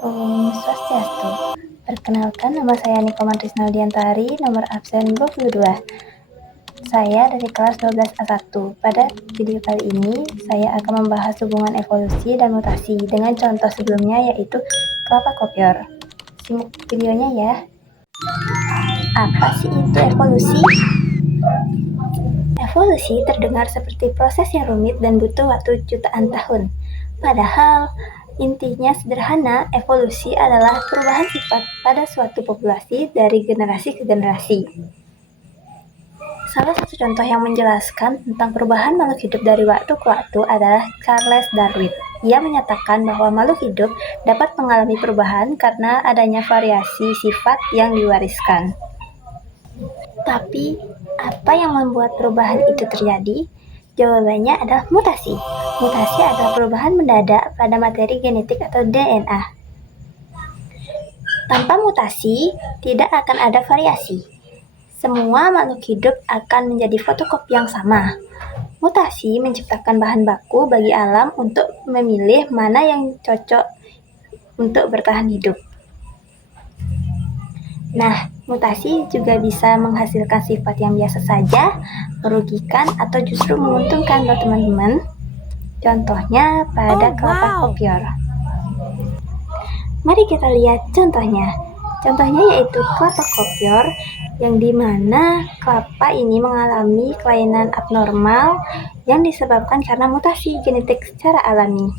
Om Swastiastu. Perkenalkan, nama saya Nikoman Riznaldiantari, nomor absen 22. Saya dari kelas 12A1. Pada video kali ini, saya akan membahas hubungan evolusi dan mutasi dengan contoh sebelumnya, yaitu kelapa kopior. Simak videonya ya. Apa sih itu evolusi? Evolusi terdengar seperti proses yang rumit dan butuh waktu jutaan tahun. Padahal, intinya sederhana, evolusi adalah perubahan sifat pada suatu populasi dari generasi ke generasi. Salah satu contoh yang menjelaskan tentang perubahan makhluk hidup dari waktu ke waktu adalah Charles Darwin. Ia menyatakan bahwa makhluk hidup dapat mengalami perubahan karena adanya variasi sifat yang diwariskan. Tapi, apa yang membuat perubahan itu terjadi? Jawabannya adalah mutasi. Mutasi adalah perubahan mendadak pada materi genetik atau DNA. Tanpa mutasi, tidak akan ada variasi. Semua makhluk hidup akan menjadi fotokopi yang sama. Mutasi menciptakan bahan baku bagi alam untuk memilih mana yang cocok untuk bertahan hidup. Nah, mutasi juga bisa menghasilkan sifat yang biasa saja, merugikan, atau justru menguntungkan loh teman-teman. Contohnya pada kelapa kopior. Mari kita lihat contohnya. Contohnya yaitu kelapa kopior, yang dimana kelapa ini mengalami kelainan abnormal yang disebabkan karena mutasi genetik secara alami.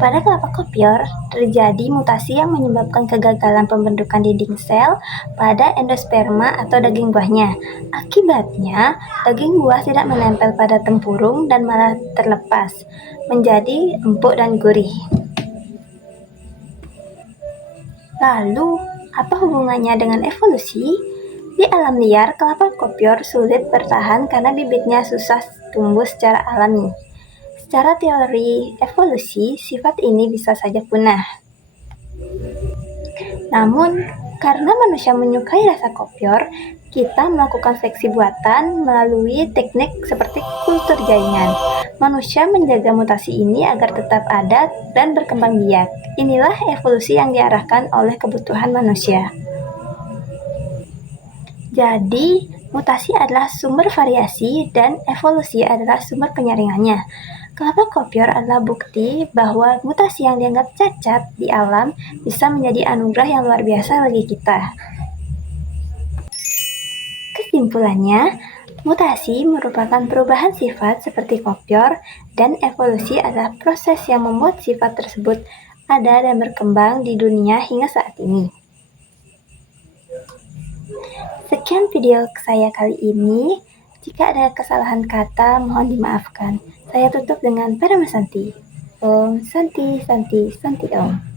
Pada kelapa kopior, terjadi mutasi yang menyebabkan kegagalan pembentukan dinding sel pada endosperma atau daging buahnya. Akibatnya, daging buah tidak menempel pada tempurung dan malah terlepas, menjadi empuk dan gurih. Lalu, apa hubungannya dengan evolusi? Di alam liar, kelapa kopior sulit bertahan karena bibitnya susah tumbuh secara alami. Secara teori evolusi, sifat ini bisa saja punah. Namun, karena manusia menyukai rasa kopior, kita melakukan seleksi buatan melalui teknik seperti kultur jaringan. Manusia menjaga mutasi ini agar tetap ada dan berkembang biak. Inilah evolusi yang diarahkan oleh kebutuhan manusia. Jadi, mutasi adalah sumber variasi dan evolusi adalah sumber penyaringannya. Kelapa kopior adalah bukti bahwa mutasi yang dianggap cacat di alam bisa menjadi anugerah yang luar biasa bagi kita. Kesimpulannya, mutasi merupakan perubahan sifat seperti kopior, dan evolusi adalah proses yang membuat sifat tersebut ada dan berkembang di dunia hingga saat ini. Sekian video saya kali ini. Jika ada kesalahan kata, mohon dimaafkan. Saya tutup dengan Paramasanti. Om Santi Santi Santi Om.